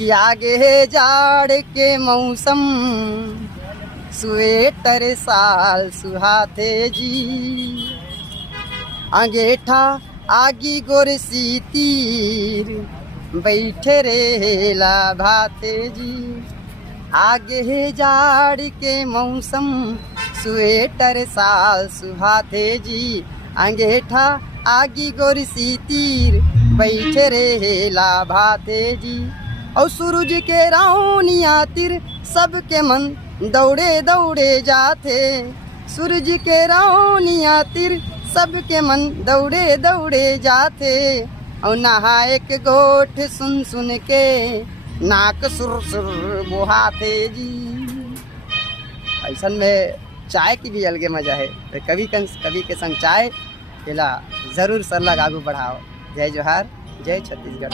कि आगे है जाड़ के मौसम स्वेटर साल सुहाते जी अंगेठा आगी गोरसी तीर बैठे रेला भाते जी आगे है जाड़ के मौसम स्वेटर साल सुहाते जी अंगेठा आगी गोरसी तीर बैठे रेला भाते जी और सूरज के रौनिया तिर सबके मन दौड़े दौड़े जाते सूरज के रौनिया तिर सबके मन दौड़े दौड़े जाते और नहाए के गोठ सुन सुन के नाक सुर सुर बुहाते जी। ऐसन में चाय की भी अलगे मजा है। तो कभी के संग चाय पिला जरूर सरलग आगू बढ़ाओ। जय जोहार, जय छत्तीसगढ़।